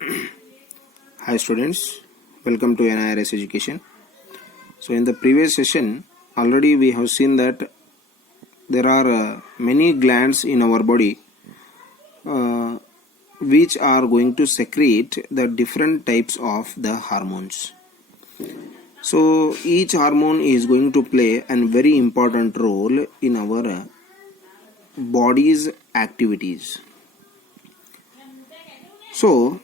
Hi students, welcome to NIRS Education. So in the previous session already we have seen that there are many glands in our body which are going to secrete the different types of the hormones. So each hormone is going to play a very important role in our body's activities. So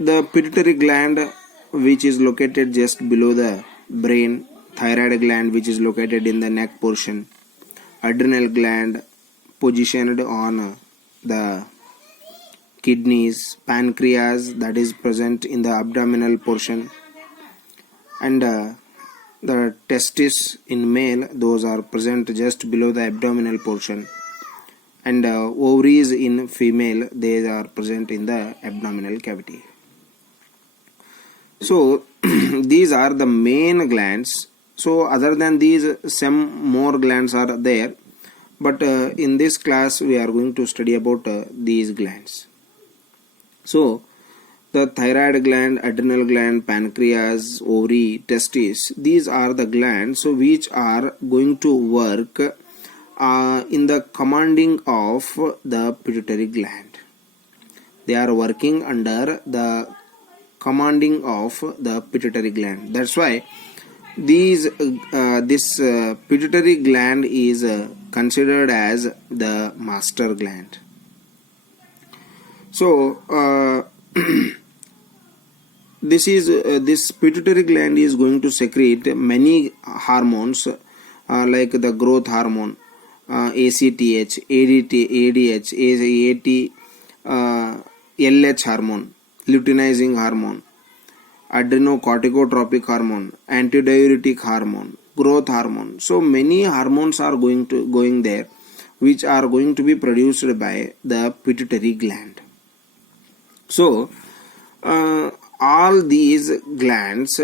the pituitary gland, which is located just below the brain, thyroid gland, which is located in the neck portion, adrenal gland positioned on the kidneys, pancreas that is present in the abdominal portion, and the testes in male, those are present just below the abdominal portion, and ovaries in female, they are present in the abdominal cavity. So these are the main glands. So other than these, some more glands are there, but in this class we are going to study about these glands. So the thyroid gland, adrenal gland, pancreas, ovary, testes, these are the glands which are going to work in the commanding of the pituitary gland. They are working under the commanding of the pituitary gland. That's why this pituitary gland is considered as the master gland. So this pituitary gland is going to secrete many hormones like the growth hormone, ACTH, ADH, AT, LH hormone, luteinizing hormone, adrenocorticotropic hormone, antidiuretic hormone, growth hormone. So many hormones are going there, which are going to be produced by the pituitary gland. So all these glands,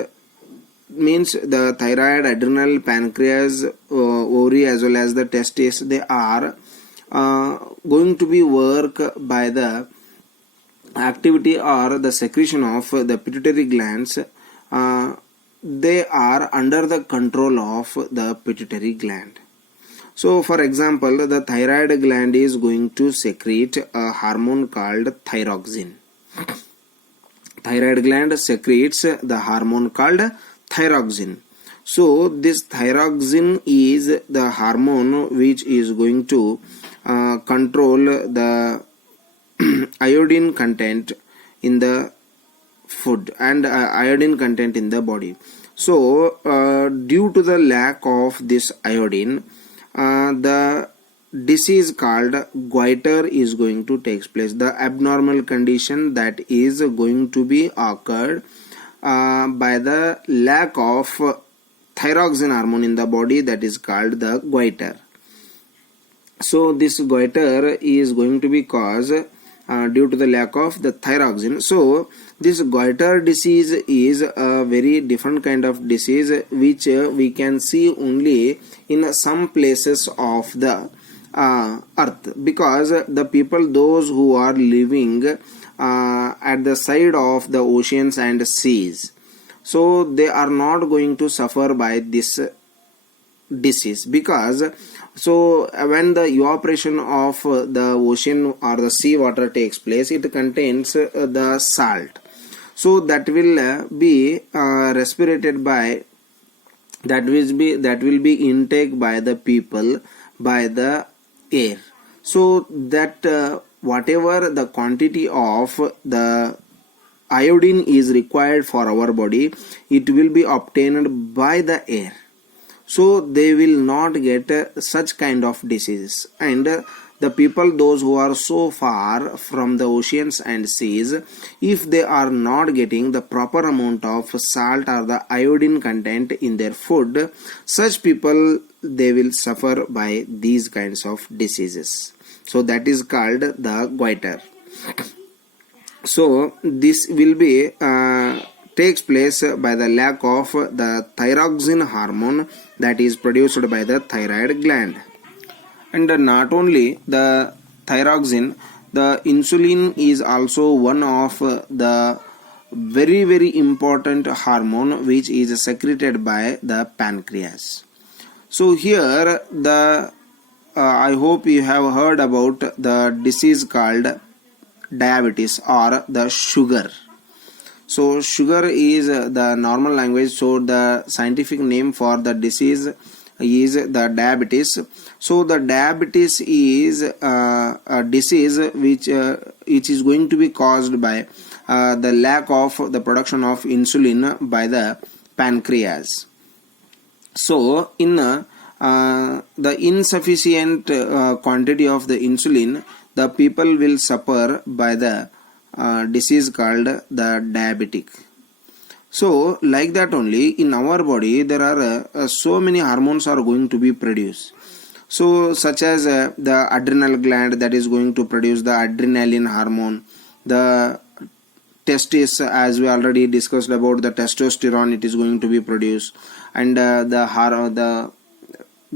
means the thyroid, adrenal, pancreas, ovary as well as the testes, they are going to be work by the activity or the secretion of the pituitary glands. They are under the control of the pituitary gland. So for example, the thyroid gland is going to secrete a hormone called thyroxine. Thyroid gland secretes the hormone called thyroxine. So this thyroxine is the hormone which is going to control the iodine content in the food and iodine content in the body. So due to the lack of this iodine, the disease called goiter is going to take place. The abnormal condition that is going to be occurred by the lack of thyroxine hormone in the body, that is called the goiter. So this goiter is going to be caused due to the lack of the thyroxine. So this goiter disease is a very different kind of disease which we can see only in some places of the earth, because the people, those who are living at the side of the oceans and seas, so they are not going to suffer by this disease, because so when the evaporation of the ocean or the sea water takes place, it contains the salt, so that will be respirated by, that will be intake by the people by the air. So that whatever the quantity of the iodine is required for our body, it will be obtained by the air. So they will not get such kind of diseases. And the people, those who are so far from the oceans and seas, if they are not getting the proper amount of salt or the iodine content in their food, such people, they will suffer by these kinds of diseases. So that is called the goiter. So this will be takes place by the lack of the thyroxine hormone that is produced by the thyroid gland. And not only the thyroxine, The insulin is also one of the very important hormone which is secreted by the pancreas. So here the I hope you have heard about the disease called diabetes or the sugar. So sugar is the normal language, so the scientific name for the disease is the diabetes. So the diabetes is a disease which is going to be caused by the lack of the production of insulin by the pancreas. So in the insufficient quantity of the insulin, the people will suffer by the disease called the diabetic. So like that only in our body there are so many hormones are going to be produced. So such as the adrenal gland that is going to produce the adrenaline hormone, the testis, as we already discussed about the testosterone, it is going to be produced, and the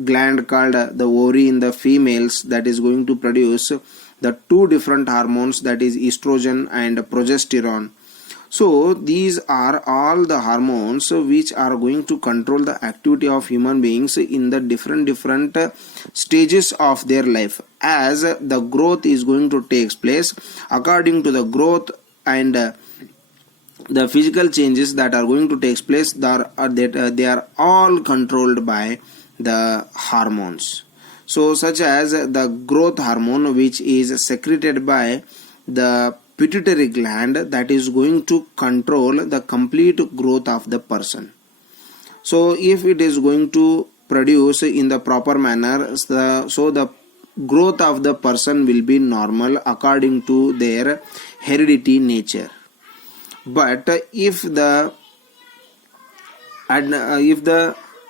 gland called the ovary in the females that is going to produce the two different hormones, that is estrogen and progesterone. So these are all the hormones which are going to control the activity of human beings in the different stages of their life. As the growth is going to take place, according to the growth and the physical changes that are going to take place, they are all controlled by the hormones. So such as the growth hormone which is secreted by the pituitary gland, that is going to control the complete growth of the person. So if it is going to produce in the proper manner, so the growth of the person will be normal according to their heredity nature. But if the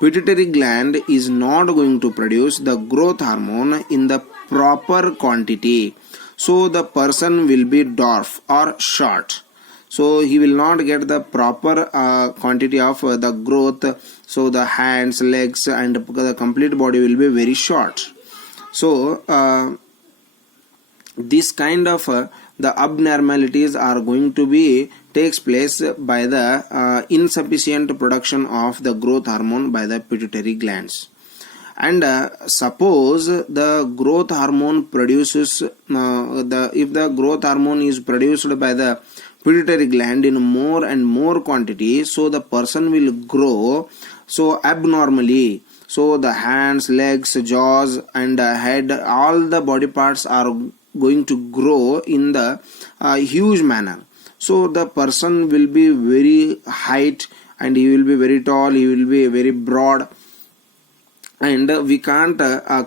pituitary gland is not going to produce the growth hormone in the proper quantity, so the person will be dwarf or short. So he will not get the proper quantity of the growth. So the hands, legs and the complete body will be very short. So this kind of the abnormalities are going to be takes place by the insufficient production of the growth hormone by the pituitary glands. And suppose the growth hormone produces if the growth hormone is produced by the pituitary gland in more and more quantity, so the person will grow so abnormally. So the hands, legs, jaws and head, all the body parts are going to grow in the huge manner. So the person will be very height and he will be very tall, he will be very broad, and we can't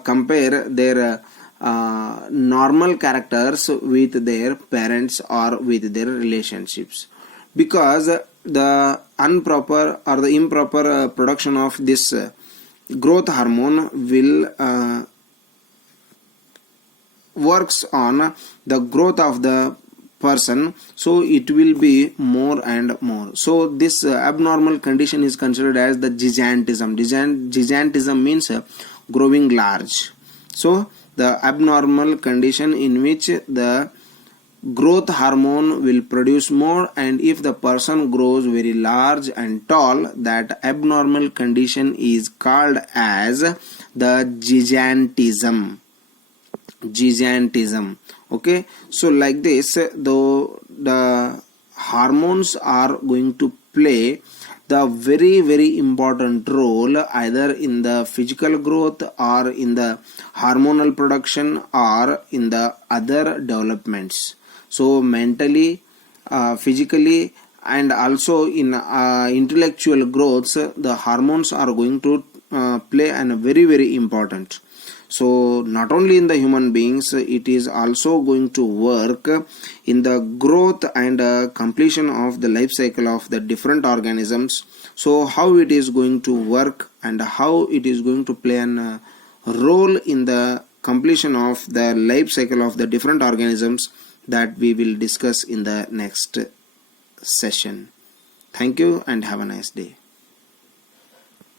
compare their normal characters with their parents or with their relationships, because the improper production of this growth hormone will works on the growth of the person, so it will be more and more. So this abnormal condition is considered as the gigantism. Gigantism means growing large. So the abnormal condition in which the growth hormone will produce more, and if the person grows very large and tall, that abnormal condition is called as the gigantism. Okay, so like this, though the hormones are going to play the very important role either in the physical growth or in the hormonal production or in the other developments. So mentally, physically and also in intellectual growths, the hormones are going to play a very important. So not only in the human beings, it is also going to work in the growth and completion of the life cycle of the different organisms. So how it is going to work and how it is going to play a role in the completion of the life cycle of the different organisms, that we will discuss in the next session. Thank you and have a nice day.